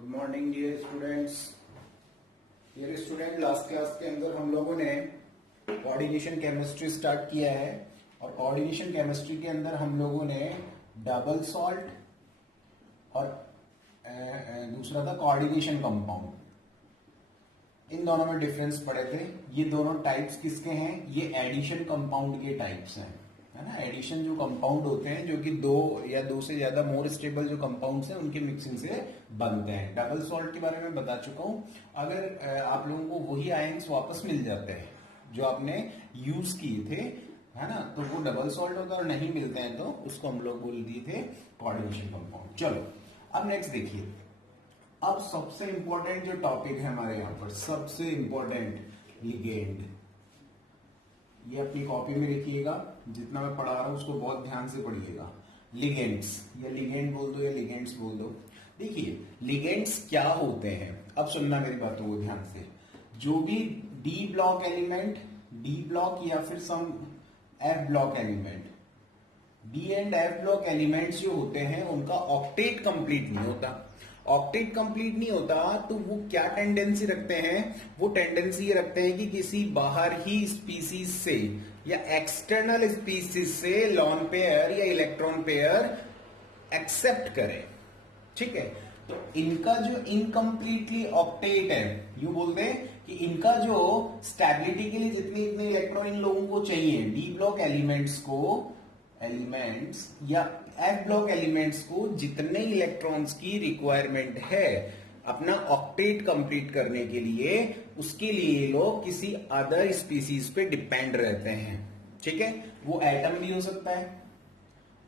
Good morning dear students. Dear student, last class के अंदर हम लोगों ने कोऑर्डिनेशन केमिस्ट्री स्टार्ट किया है और कोऑर्डिनेशन केमिस्ट्री के अंदर हम लोगों ने डबल सॉल्ट और दूसरा था कोऑर्डिनेशन कंपाउंड। इन दोनों में डिफरेंस पढ़े थे। ये दोनों टाइप्स किसके हैं? ये एडिशन कंपाउंड के टाइप्स हैं, है ना। एडिशन जो कंपाउंड होते हैं जो कि दो या दो से ज्यादा मोर स्टेबल जो कंपाउंड्स हैं उनके मिक्सिंग से बनते हैं। डबल सॉल्ट के बारे में बता चुका हूं। अगर आप लोगों को वही आयंस वापस मिल जाते हैं जो आपने यूज किए थे, है ना, तो वो डबल सॉल्ट होता है। और नहीं मिलते हैं तो उसको हम लोग बोल दिए थे कोऑर्डिनेशन कंपाउंड। चलो अब नेक्स्ट देखिए। अब सबसे इंपॉर्टेंट जो टॉपिक है हमारे यहां पर, सबसे इंपॉर्टेंट, लिगेंड। ये अपनी कॉपी में लिखिएगा, जितना मैं पढ़ा रहा हूं उसको बहुत ध्यान से पढ़िएगा। लिगेंड्स या लिगेंड बोल दो या लिगेंड्स बोल दो। देखिए लिगेंड्स क्या होते हैं, अब सुनना मेरी बातों को ध्यान से। जो भी D block element, D block या फिर some F block element, D and F block elements जो होते हैं उनका ऑक्टेट कंप्लीट नहीं होता। ऑक्टेट कंप्लीट नहीं होता तो वो क्या टेंडेंसी रखते हैं? वो टेंडेंसी ये रखते हैं कि किसी बाहर ही स्पीसीज से या एक्सटर्नल स्पीसीज से लॉन पेयर या इलेक्ट्रॉन पेयर एक्सेप्ट करें। ठीक है, तो इनका जो इनकम्प्लीटली ऑक्टेट है, यूं बोलते हैं कि इनका जो स्टेबिलिटी के लिए जितने इतने इलेक्ट्रॉन इन लोगों को चाहिए, डी ब्लॉक एलिमेंट्स या एफ ब्लॉक एलिमेंट्स को जितने इलेक्ट्रॉन्स की रिक्वायरमेंट है अपना ऑक्टेट कंप्लीट करने के लिए, उसके लिए लोग किसी अदर स्पीसीज पे डिपेंड रहते हैं। ठीक है, वो एटम भी हो सकता है,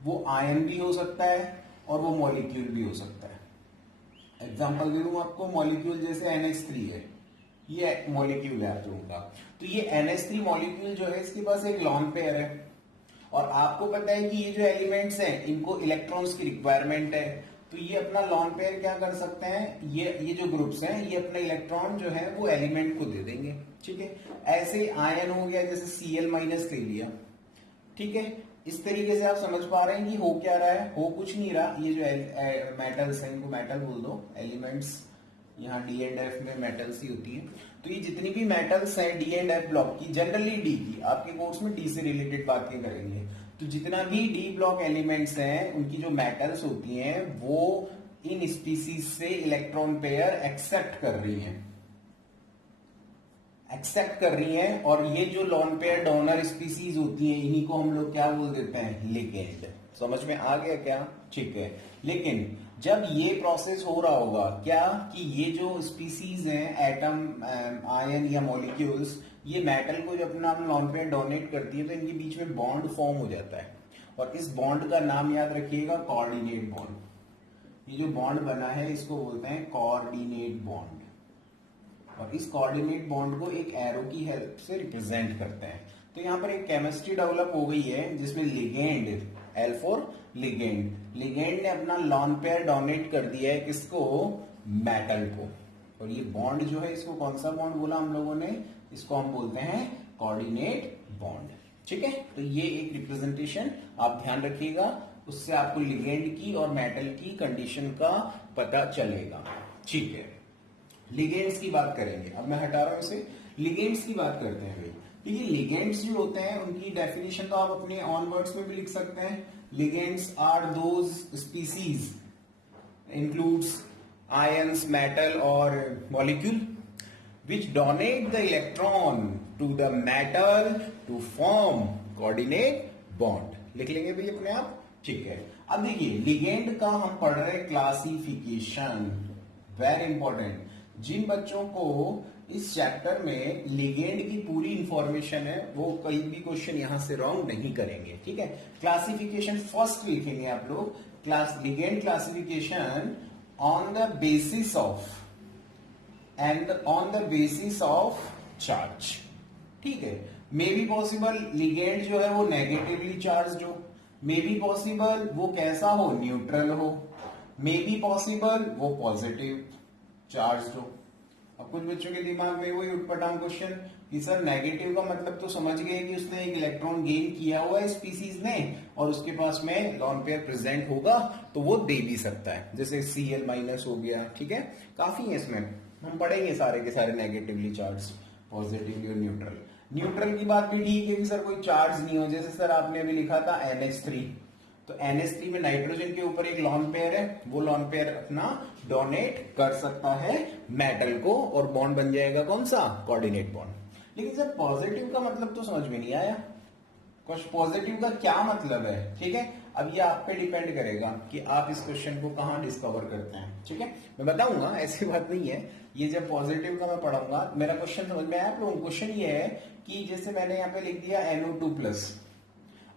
वो आयन भी हो सकता है और वो मॉलिक्यूल भी हो सकता है। एग्जांपल दे दूं आपको, मॉलिक्यूल जैसे NH3 है, ये मॉलिक्यूल है आप लोगों का। तो ये NH3 मॉलिक्यूल जो है इसके पास एक लॉन पेयर है और आपको पता है कि ये जो एलिमेंट्स हैं इनको इलेक्ट्रॉन्स की रिक्वायरमेंट है। तो ये अपना लॉन पेयर क्या कर सकते हैं, ये जो ग्रुप्स हैं ये अपना इलेक्ट्रॉन जो है वो एलिमेंट को दे देंगे। ठीक है, ऐसे आयन हो गया, जैसे Cl- ले लिया। ठीक है, इस तरीके से आप समझ पा रहे हैं कि हो क्या रहा है? हो कुछ नहीं रहा। ये जो मेटल्स हैं इनको मेटल बोल दो, एलिमेंट्स यहाँ डी एंड एफ में मेटल्स ही होती है। तो ये जितनी भी मेटल्स हैं डी एंड एफ ब्लॉक की, जनरली डी की, आपके कोर्स में डी से रिलेटेड बातें करेंगे। तो जितना भी डी ब्लॉक एलिमेंट्स हैं उनकी जो मेटल्स होती हैं वो इन स्पीसीज से इलेक्ट्रॉन पेयर एक्सेप्ट कर रही हैं, और ये जो लॉन पेयर डोनर स्पीसीज होती हैं इन्हीं को हम लोग क्या बोल देते हैं? लिगेंड। समझ में आ गया क्या? ठीक है, लेकिन जब ये प्रोसेस हो रहा होगा क्या कि ये जो स्पीसीज हैं, एटम, आयन या मॉलिक्यूल्स, ये मेटल को जब अपना लॉन पेयर डोनेट करती है तो इनके बीच में बॉन्ड फॉर्म हो जाता है और इस बॉन्ड का नाम याद रखिएगा, कोऑर्डिनेट बॉन्ड। ये जो बॉन्ड बना है इसको बोलते हैं कोऑर्डिनेट बॉन्ड और इस कोऑर्डिनेट बॉन्ड को एक एरो की हेल्प से रिप्रेजेंट करते हैं। तो यहां पर एक केमिस्ट्री डेवलप हो गई है जिसमें ligand, L for ligand, ligand ने अपना लॉन पेयर डोनेट कर दिया है किसको? मेटल को। और ये बॉन्ड जो है इसको कौन सा बॉन्ड बोला हम लोगों ने? इसको हम बोलते हैं कोऑर्डिनेट बॉन्ड। ठीक है, तो ये एक रिप्रेजेंटेशन आप ध्यान रखिएगा, उससे आपको लिगेंड की और मेटल की कंडीशन का पता चलेगा। ठीक है, लिगेंड्स की बात करेंगे। अब मैं हटा रहा हूं इसे, लिगेंड्स की बात करते हैं भाई। देखिए लिगेंड्स जो होते हैं उनकी डेफिनेशन तो आप अपने ऑन वर्ड्स में भी लिख सकते हैं। Ligands are those species, includes ions, metal और molecule, which donate the electron to the metal to form coordinate bond। लिख लेंगे भाई अपने आप। ठीक है, अब देखिए लिगेंड का हम पढ़ रहे क्लासिफिकेशन, वेरी इंपॉर्टेंट। जिन बच्चों को इस चैप्टर में लिगेंड की पूरी इंफॉर्मेशन है वो कहीं भी क्वेश्चन यहां से रॉन्ग नहीं करेंगे। ठीक है, क्लासिफिकेशन फर्स्ट लिखेंगे आप लोग, ligand classification on the basis of charge. ठीक है, मे बी पॉसिबल लिगेंड जो है वो नेगेटिवली चार्ज हो, मे बी पॉसिबल वो कैसा हो? न्यूट्रल हो, मे बी पॉसिबल वो पॉजिटिव चार्ज हो। अब कुछ बच्चों के दिमाग में वही उटपटांग क्वेश्चन कि सर नेगेटिव का मतलब तो समझ गए कि उसने एक इलेक्ट्रॉन गेन किया हुआ है स्पीसीज ने और उसके पास में लॉन पेयर प्रेजेंट होगा तो वो दे भी सकता है, जैसे Cl माइनस हो गया, ठीक है। काफी है इसमें, हम पढ़ेंगे सारे के सारे नेगेटिवली चार्ज, पॉजिटिवली और न्यूट्रल। न्यूट्रल की बात भी ठीक है कि सर कोई चार्ज नहीं हो, जैसे सर आपने अभी लिखा था NH3, तो NH3 में नाइट्रोजन के ऊपर एक लॉन पेयर है, वो लॉन पेयर अपना डोनेट कर सकता है मेटल को और बॉन्ड बन जाएगा कौन सा, कोऑर्डिनेट बॉन्ड। लेकिन सर पॉजिटिव का मतलब तो समझ में नहीं आया, कुछ पॉजिटिव का क्या मतलब है, ठीक है। अब ये आप पे डिपेंड करेगा कि आप इस क्वेश्चन को कहां डिस्कवर करते हैं, ठीक है। मैं बताऊंगा, ऐसी बात नहीं है, ये जब पॉजिटिव का मैं पढ़ाऊंगा मेरा क्वेश्चन समझ में आया आप लोगों को। क्वेश्चन ये है कि जैसे मैंने यहाँ पे लिख दिया NO2+,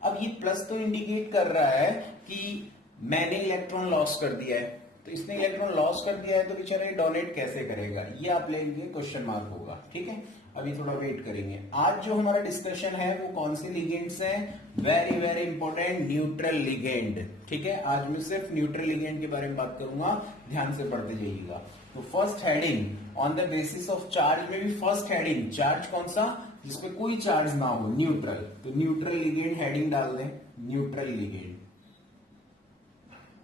अब ये प्लस तो इंडिकेट कर रहा है कि मैंने इलेक्ट्रॉन लॉस कर दिया है, तो इसने इलेक्ट्रॉन लॉस कर दिया है तो बेचारा डोनेट कैसे करेगा, ये आप लेंगे क्वेश्चन मार्क होगा, ठीक है। अभी थोड़ा वेट करेंगे। आज जो हमारा डिस्कशन है वो कौन से लिगेंड्स हैं, very very important, neutral ligand, ठीक है। आज मैं सिर्फ न्यूट्रल लिगेंड के बारे में बात करूंगा, ध्यान से पढ़ते जाइएगा। तो first heading on the basis of charge में भी फर्स्ट हेडिंग चार्ज कौन सा, जिसपे कोई चार्ज ना हो, न्यूट्रल, तो न्यूट्रल लिगेंड हेडिंग डाल दें, न्यूट्रल लिगेंड।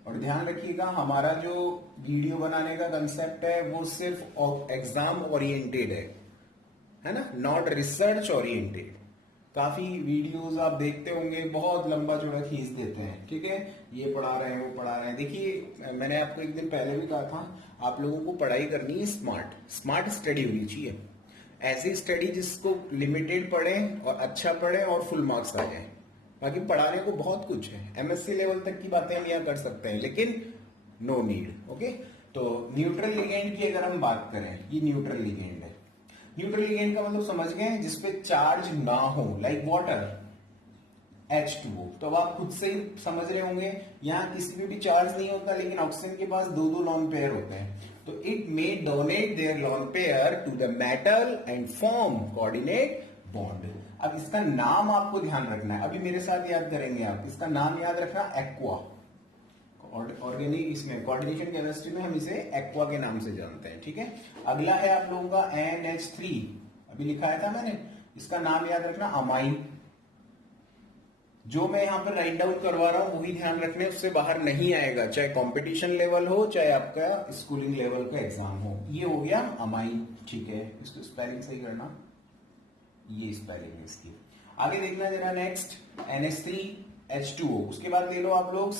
और ध्यान रखिएगा हमारा जो वीडियो बनाने का कंसेप्ट है वो सिर्फ एग्जाम ओरिएंटेड है ना, नॉट रिसर्च ओरिएंटेड। काफी वीडियोस आप देखते होंगे बहुत लंबा चौड़ा खींच देते हैं, ठीक है, ये पढ़ा रहे हैं वो पढ़ा रहे हैं। देखिए मैंने आपको एक दिन पहले भी कहा था आप लोगों को पढ़ाई करनी है स्मार्ट स्टडी होनी चाहिए, ऐसी स्टडी जिसको लिमिटेड पढ़े और अच्छा पढ़े और फुल मार्क्स आ जाए। बाकी पढ़ाने को बहुत कुछ है, MSc लेवल तक की बातें हम यहाँ कर सकते हैं, लेकिन नो नीड, ओके। तो न्यूट्रल लिगेंड की अगर हम बात करें, ये न्यूट्रल लिगेंड है। न्यूट्रल लिगेंड का मतलब समझ गए, जिसपे चार्ज ना हो, लाइक वाटर H2O। तो अब आप खुद से ही समझ रहे होंगे यहाँ किसी पे भी चार्ज नहीं होता, लेकिन ऑक्सीजन के पास दो दो लॉन पेयर होते हैं, तो it may donate their lone pair to the metal and form coordinate bond. अब इसका नाम आपको ध्यान रखना है, अभी मेरे साथ याद करेंगे आप, इसका नाम याद रखना एक्वा, ऑर्गेनिक इसमें कोऑर्डिनेशन केमिस्ट्री में हम इसे एक्वा के नाम से जानते हैं, ठीक है। अगला है आप लोगों का NH3, अभी लिखा था मैंने, इसका नाम याद रखना अमाइन। जो मैं यहां पर राइट डाउन करवा रहा हूं वो भी ध्यान रखने, उससे बाहर नहीं आएगा, चाहे कंपटीशन लेवल हो चाहे आपका स्कूलिंग लेवल का एग्जाम हो। ये हो गया अमाइन, ठीक है, इसको स्पेलिंग सही करना, ये स्पेलिंग है इसकी। आगे देखना जरा नेक्स्ट NH3H2O, उसके बाद ले लो आप लोग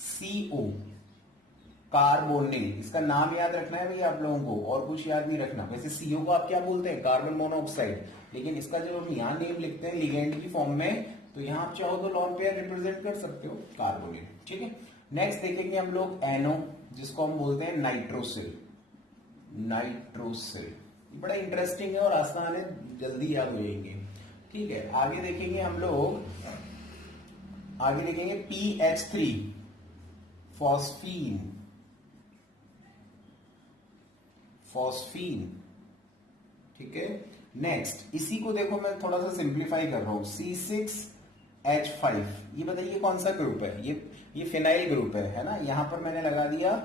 CO कार्बोनिल, इसका नाम याद रखना है भाई आप लोगों को, और कुछ याद नहीं रखना। वैसे CO को आप क्या बोलते हैं, कार्बन मोनोऑक्साइड, लेकिन इसका जब हम यहाँ नेम लिखते हैं लिगेंड की फॉर्म में, तो यहाँ आप चाहो तो लॉन पेयर रिप्रेजेंट कर सकते हो, कार्बोनिल, ठीक है। नेक्स्ट देखेंगे हम लोग NO, जिसको हम बोलते हैं नाइट्रोसिल, बड़ा इंटरेस्टिंग है और आसान है, जल्दी याद हो जाएंगे, ठीक है। आगे देखेंगे हम लोग, आगे देखेंगे PH3 फॉस्फीन, ठीक है। नेक्स्ट इसी को देखो मैं थोड़ा सा सिंप्लीफाई कर रहा हूं, C6H5, ये बताइए कौन सा ग्रुप है, ये फिनाइल ग्रुप है ना, यहां पर मैंने लगा दिया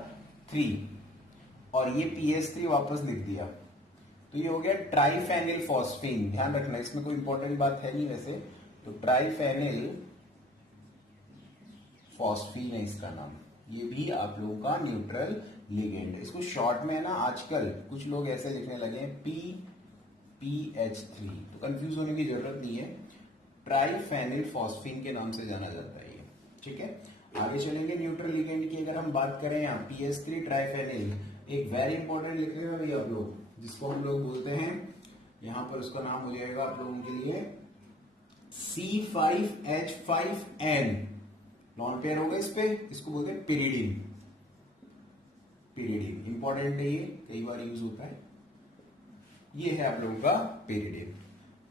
3 और ये PH3 वापस लिख दिया, तो ये हो गया ट्राइफेनिल फॉस्फीन। ध्यान रखना इसमें कोई इंपॉर्टेंट बात है नहीं वैसे, तो ट्राइफेनिल फॉस्फीन है इसका नाम, ये भी आप लोगों का न्यूट्रल लिगेंड है। इसको शॉर्ट में ना आजकल कुछ लोग ऐसे लिखने लगे हैं PH3, तो कंफ्यूज होने की जरूरत नहीं है, ट्राइफेनिल फॉस्फीन के नाम से जाना जाता है ये, ठीक है। आगे चलेंगे, न्यूट्रल लिगेंड की अगर हम बात करें, यहाँ PH3 ट्राइफेनिल, एक वेरी इंपॉर्टेंट लिख रहे हैं भाई आप लोग, जिसको हम लोग बोलते हैं, यहां पर उसका नाम हो जाएगा आप लोगों के लिए C5H5N, लॉन पेयर होगा इस पे, इसको बोलते हैं पिरिडीन, इंपॉर्टेंट है ये, कई बार यूज होता है, ये है आप लोगों का पिरिडीन,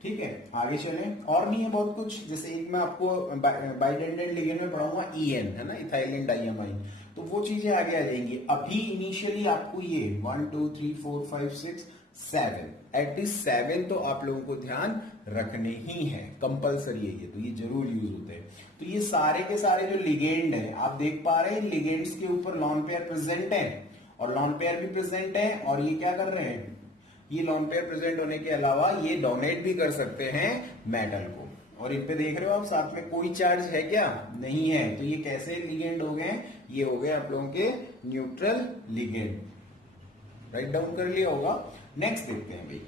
ठीक है। आगे चलें, और नहीं है बहुत कुछ, जैसे एक मैं आपको बाइडेंडेंट लिगेंड में पढ़ाऊंगा EN, है ना, इथाइलिन डाइअमाइन, तो वो चीजें आगे आ जाएंगी। अभी इनिशियली आपको ये 1 2 3 4 5 6 7 एटलीस्ट 7 तो आप लोगों को ध्यान रखने ही है, कंपलसरी है ये, तो ये जरूर यूज होते हैं। तो ये सारे के सारे जो लिगेंड है आप देख पा रहे हैं, लिगेंड्स के ऊपर लॉन पेयर प्रेजेंट है, और लॉन पेयर भी प्रेजेंट है, और ये क्या कर रहे हैं, ये लॉन पेयर प्रेजेंट होने के अलावा ये डोनेट भी कर सकते हैं मेटल को। और इन पे देख रहे हो आप साथ में कोई चार्ज है क्या, नहीं है, तो ये कैसे लिगेंड हो गए, ये हो गए आप लोगों के न्यूट्रल लिगेंड। राइट डाउन कर लिया होगा। नेक्स्ट देखते हैं भाई,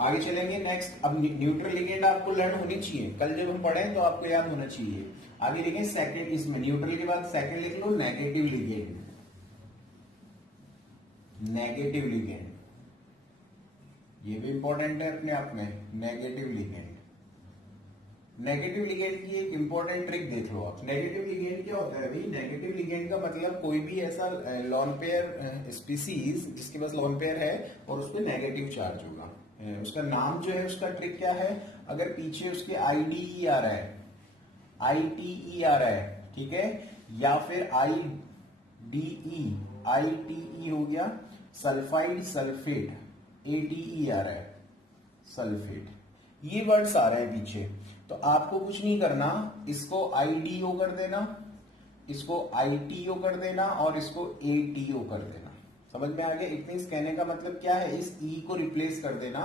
आगे चलेंगे। नेक्स्ट अब न्यूट्रल लिगेंड आपको लर्न होनी चाहिए, कल जब हम पढ़े तो आपको याद होना चाहिए। आगे देखें सेकंड, इसमें न्यूट्रल के बाद सेकंड लिख लो नेगेटिव लिगेंड। नेगेटिव लिगेंड ये भी इंपॉर्टेंट है अपने आप में, नेगेटिव लिगेंड। नेगेटिव लिगेंड की एक इंपॉर्टेंट ट्रिक देख लो आप। नेगेटिव लिगेंड क्या होता है भाई, नेगेटिव लिगेंड का मतलब कोई भी ऐसा लॉन पेयर स्पीसीज जिसके पास लॉन पेयर है और उस पर नेगेटिव चार्ज होगा, उसका नाम जो है, उसका ट्रिक क्या है, अगर पीछे उसके आईडीई आ रहा है, आईटीई आ रहा है, ठीक है, या फिर आईटीई हो गया, सल्फाइड सल्फेट, एटीई आ रहा है, सल्फेट, ये वर्ड्स आ रहे हैं पीछे, तो आपको कुछ नहीं करना, इसको आईडीओ कर देना, इसको आईटीओ कर देना और इसको एटीओ कर देना। समझ में आ गया? इतने इस कहने का मतलब क्या है, इस ई को रिप्लेस कर देना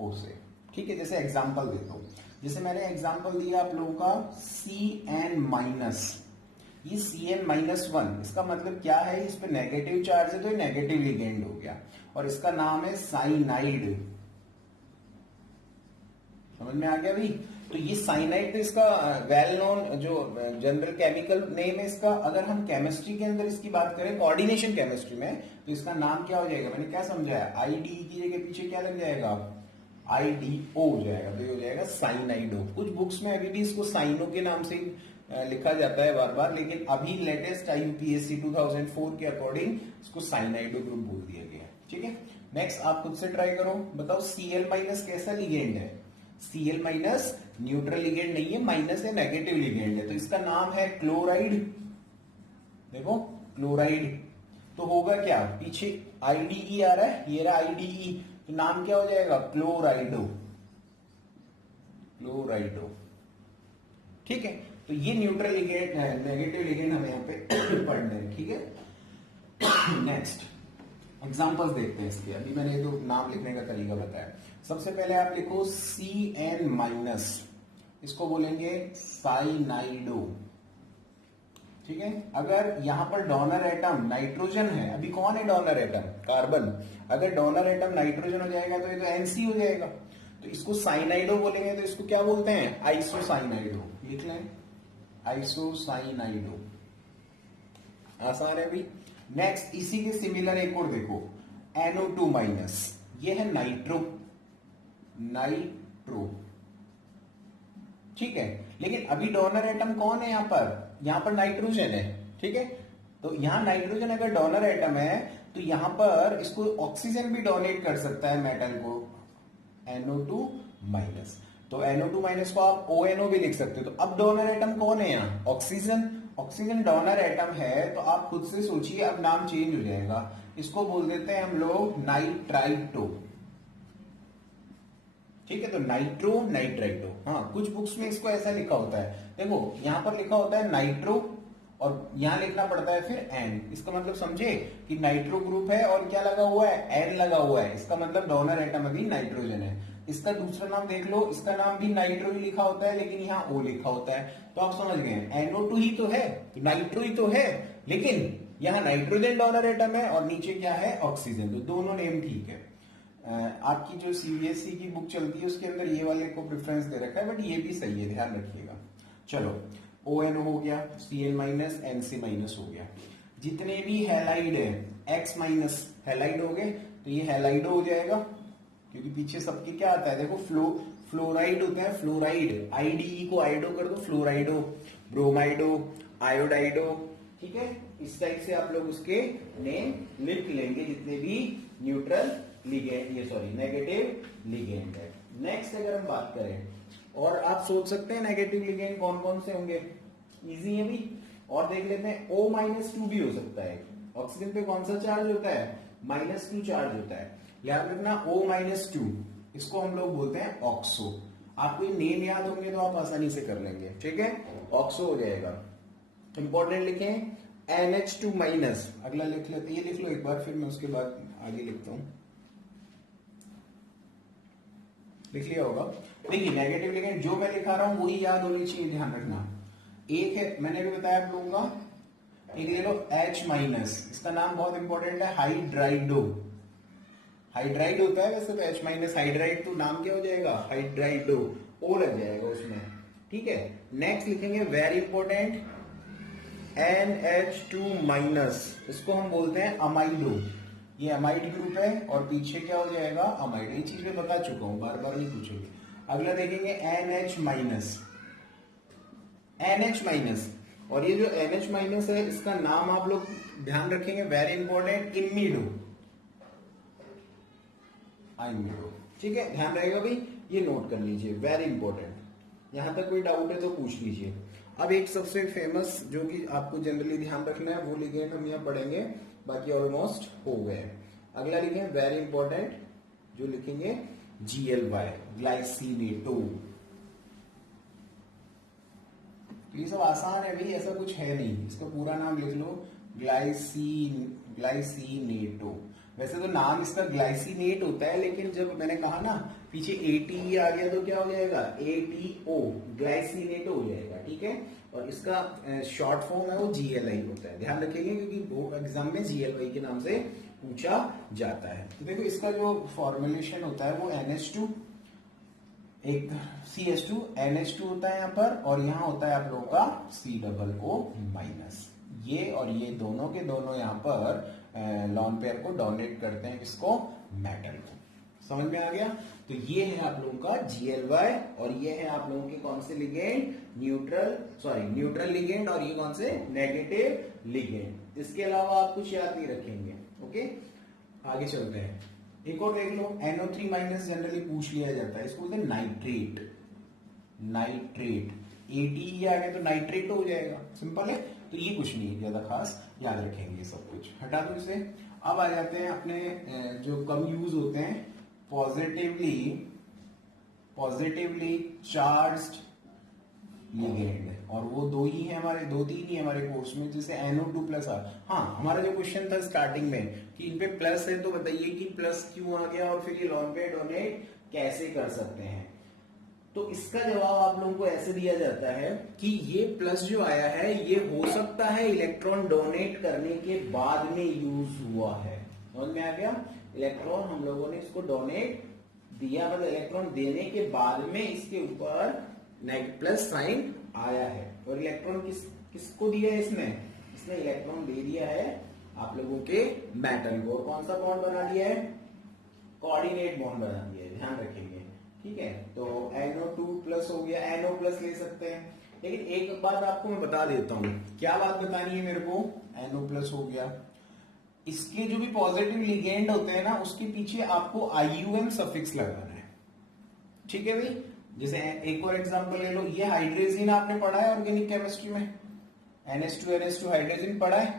ओ से। ठीक है, जैसे एग्जांपल देता हूं, जैसे मैंने एग्जांपल दिया आप लोगों का Cn माइनस, ये Cn-1, इसका मतलब क्या है, इस पे नेगेटिव चार्ज है तो ये नेगेटिव लिगेंड हो गया, और इसका नाम है साइनाइड। समझ में आ गया भाई? तो ये साइनाइड तो इसका वेल नोन जो जनरल केमिकल नेम है इसका। अगर हम केमिस्ट्री के अंदर इसकी बात करें, कोऑर्डिनेशन केमिस्ट्री में, तो इसका नाम क्या हो जाएगा, मैंने क्या समझाया, आईडी की जगह पीछे क्या लग जाएगा, आईडीओ हो जाएगा, तो ये हो जाएगा साइनाइडो। कुछ बुक्स में अभी भी इसको साइनो के नाम से लिखा जाता है बार बार, लेकिन अभी लेटेस्ट IUPAC 2004 के अकॉर्डिंग इसको साइनाइडो ग्रुप बोल दिया गया। ठीक है, नेक्स्ट आप खुद से ट्राई करो, बताओ Cl- कैसा लिगेंड है, Cl- न्यूट्रल लिगेंड नहीं है, माइनस है, नेगेटिव लिगेंड है, तो इसका नाम है क्लोराइड। देखो क्लोराइड, तो होगा क्या, पीछे आईडीई आ रहा है, ये रहा आईडीई, तो नाम क्या हो जाएगा, क्लोराइडो, क्लोराइडो। ठीक है, तो ये न्यूट्रल लिगेंड है, नेगेटिव लिगेंड हमें यहाँ पे पढ़ने हैं। ठीक है, नेक्स्ट एग्जांपल्स देखते हैं इसके। अभी मैंने तो नाम लिखने का तरीका बताया। सबसे पहले आप लिखो Cn-, इसको बोलेंगे साइनाइडो। ठीक है, अगर यहां पर डोनर एटम नाइट्रोजन है, अभी कौन है डोनर एटम, कार्बन, अगर डोनर एटम नाइट्रोजन हो जाएगा तो ये तो Nc हो जाएगा, तो इसको साइनाइडो बोलेंगे, तो इसको क्या बोलते हैं, आइसोसाइनाइडो। लिख लें, आइसोसाइनाइडो, आसान है भी। नेक्स्ट इसी के सिमिलर एक और देखो, NO2-, ये है नाइट्रो, नाइट्रो। ठीक है, लेकिन अभी डोनर एटम कौन है यहां पर नाइट्रोजन है। ठीक है, तो यहां नाइट्रोजन अगर डोनर एटम है तो यहां पर इसको ऑक्सीजन भी डोनेट कर सकता है मेटल को, NO2-, तो NO2- को आप ONO भी लिख सकते हो। तो अब डोनर एटम कौन है यहाँ, ऑक्सीजन, ऑक्सीजन डोनर एटम है, तो आप खुद से सोचिए, अब नाम चेंज हो जाएगा, इसको बोल देते हैं हम लोग नाइट्राइटो। ठीक है, तो नाइट्रो नाइट्राइटो, हाँ कुछ बुक्स में इसको ऐसा लिखा होता है, देखो यहां पर लिखा होता है नाइट्रो और यहां लिखना पड़ता है फिर N। इसका मतलब समझे कि नाइट्रो ग्रुप है और क्या लगा हुआ है, N लगा हुआ है, इसका मतलब डोनर एटम अभी नाइट्रोजन है। इसका दूसरा नाम देख लो, इसका नाम भी नाइट्रो ही लिखा होता है, लेकिन यहाँ O लिखा होता है, तो आप समझ गए NO2 ही तो है, नाइट्रो ही तो है, लेकिन यहाँ नाइट्रोजन डोनर एटम है और नीचे क्या है, ऑक्सीजन, तो दोनों नेम ठीक है। आपकी जो CBSE की बुक चलती है उसके अंदर ये वाले को प्रेफरेंस दे रखा है, बट ये भी सही है, ध्यान रखिएगा। चलो, ONO हो गया, Cl-, Nc- हो गया, जितने भी हैलाइड है X- हैलाइड हो गए, तो ये हैलाइडो हो जाएगा, क्योंकि पीछे सबके क्या आता है, देखो फ्लोराइड होता है, फ्लोराइड, आईडीई को आइडो कर दो, फ्लोराइडो, ब्रोमाइडो, आयोडाइडो। ठीक है, इस टाइप से आप लोग उसके नेम लिख लेंगे, जितने भी न्यूट्रल लिगेंड, ये सॉरी नेगेटिव लिगेंड है। नेक्स्ट अगर हम बात करें, और आप सोच सकते हैं नेगेटिव लिगेंड कौन कौन से होंगे, इजी है भी, और देख लेते हैं O-2 भी हो सकता है। ऑक्सीजन पे कौन सा चार्ज होता है, -2 चार्ज होता है, याद रखना O-2, इसको हम लोग बोलते हैं ऑक्सो। आपको ये नेम याद होंगे तो आप आसानी से कर लेंगे। ठीक है, ऑक्सो हो जाएगा। इंपॉर्टेंट लिखें, NH2 माइनस, अगला लिख लेते, ये लिख लो एक बार, फिर मैं उसके बाद आगे लिखता हूं। लिख लिया होगा। देखिए नेगेटिव लिगेंड जो मैं लिखा रहा हूं वही याद होनी चाहिए, ध्यान रखना। एक है, मैंने भी बताया आप लोगों का, एक ले लो H माइनस, इसका नाम बहुत इंपॉर्टेंट है, हाइड्राइडो। हाइड्राइड होता है वैसे तो H माइनस, हाइड्राइड तो नाम क्या हो जाएगा, हाइड्राइडो, ओ लग जाएगा उसमें, ठीक है। नेक्स्ट लिखेंगे वेरी इंपॉर्टेंट NH2 माइनस, इसको हम बोलते हैं अमाइडो। ये अमाइड ग्रुप है और पीछे क्या हो जाएगा, अमाइड। ये चीज मैं बता चुका हूं, बार बार नहीं पूछोगे। अगला देखेंगे NH माइनस, NH माइनस, और ये जो NH माइनस है इसका नाम आप लोग ध्यान रखेंगे, वेरी इंपॉर्टेंट, इमिडो, आइमिडो, ठीक है, ध्यान रहेगा भाई, ये नोट कर लीजिए, वेरी इंपॉर्टेंट। यहां तक कोई डाउट है तो पूछ लीजिए। अब एक सबसे फेमस जो कि आपको जनरली ध्यान रखना है वो लिगेंड हम यहाँ पढ़ेंगे, बाकी ऑलमोस्ट हो गए। अगला लिखेंगे वेरी इंपॉर्टेंट, जो लिखेंगे GLY, ग्लाइसिनेटो। तो ये सब आसान है भाई, ऐसा कुछ है नहीं, इसका पूरा नाम लिख लो, ग्लाइसिनेटो। वैसे तो नाम इसका ग्लाइसिनेट होता है, लेकिन जब मैंने कहा ना पीछे ATE आ गया तो क्या हो जाएगा, ATO, ग्लाइसिनेटो हो जाएगा, ठीक है। और इसका शॉर्ट फॉर्म है वो GLI होता है, ध्यान रखेंगे क्योंकि वो एग्जाम में GLI के नाम से पूछा जाता है। तो देखो इसका जो फॉर्मुलेशन होता है वो NH2, एक CH2, NH2 होता है यहाँ पर, और यहाँ होता है आप लोगों का COO माइनस। ये और ये दोनों के दोनों यहाँ पर लॉन पेयर को डोनेट करते हैं, किसको, मेटल को। समझ में आ गया। तो ये है आप लोगों का GLY, और ये है आप लोगों के कौन से लिगेंड, न्यूट्रल लिगेंड, और ये कौन से, नेगेटिव लिगेंड। इसके अलावा आप कुछ याद नहीं रखेंगे। ओके, आगे चलते हैं। एक और देख लो, NO3 माइनस जनरली पूछ लिया जाता है, इसको बोलते हैं नाइट्रेट। नाइट्रेट, ATE आ गया तो नाइट्रेट हो जाएगा, सिंपल है। तो ये कुछ नहीं ज्यादा खास, याद रखेंगे सब कुछ, हटा दो इसे। अब आ जाते हैं अपने जो कम यूज होते हैं, पॉजिटिवली चार्ज्ड लिगेंड, और वो दो ही है हमारे, दो तीन ही हमारे कोर्स में, जैसे NO2 प्लस। हाँ, हमारा जो क्वेश्चन था स्टार्टिंग में कि इन पे प्लस है तो बताइए कि प्लस क्यों आ गया, और फिर ये लॉन पेयर डोनेट कैसे कर सकते हैं। तो इसका जवाब आप लोगों को ऐसे दिया जाता है कि ये प्लस जो आया है ये हो सकता है इलेक्ट्रॉन डोनेट करने के बाद में यूज हुआ है। समझ में आ गया, इलेक्ट्रॉन हम लोगों ने इसको डोनेट दिया, मतलब इलेक्ट्रॉन देने के बाद में इसके ऊपर प्लस साइन आया है। और इलेक्ट्रॉन किसको दिया है, इसने इलेक्ट्रॉन दे दिया है आप लोगों के मेटल को। कौन सा बॉन्ड बना दिया है, कोऑर्डिनेट बॉन्ड बना दिया है, ध्यान रखेंगे, ठीक है। तो NO2 प्लस हो गया, NO प्लस ले सकते हैं। लेकिन एक बात आपको मैं बता देता हूं, क्या बात बतानी है मेरे को, NO प्लस हो गया, इसके जो भी पॉजिटिव लिगेंड होते हैं ना उसके पीछे आपको IUM सफिक्स लगाना है, ठीक है भाई। जैसे एक और एग्जांपल ले लो, ये हाइड्रोजन आपने पढ़ा है ऑर्गेनिक केमिस्ट्री में, NH2 हाइड्रोजन पढ़ा है,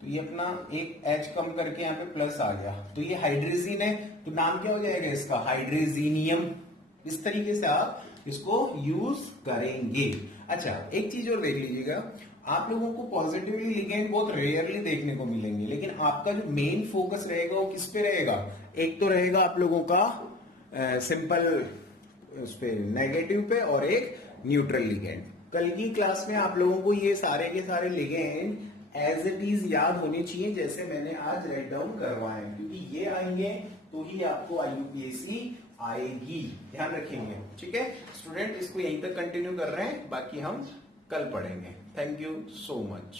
तो ये अपना एक H कम करके यहाँ पे प्लस आ गया, तो ये हाइड्रोजन है, तो नाम क्या हो जाएगा इसका, हाइड्रोजीनियम। इस तरीके से आप इसको यूज करेंगे। अच्छा, एक चीज और देख लीजिएगा, आप लोगों को पॉजिटिवली लिगेंड बहुत रेयरली देखने को मिलेंगे, लेकिन आपका जो मेन फोकस रहेगा वो किस पे रहेगा, एक तो रहेगा आप लोगों का सिंपल उस पे नेगेटिव पे, और एक न्यूट्रल लिगेंड। कल की क्लास में आप लोगों को ये सारे के सारे लिगेंड एज इट इज याद होने चाहिए, जैसे मैंने आज राइट डाउन करवाए, क्योंकि ये आएंगे तो ही आपको IUPAC आएगी, ध्यान रखेंगे, ठीक है स्टूडेंट। इसको यहीं तक कंटिन्यू कर रहे हैं, बाकी हम कल पढ़ेंगे। Thank you so much.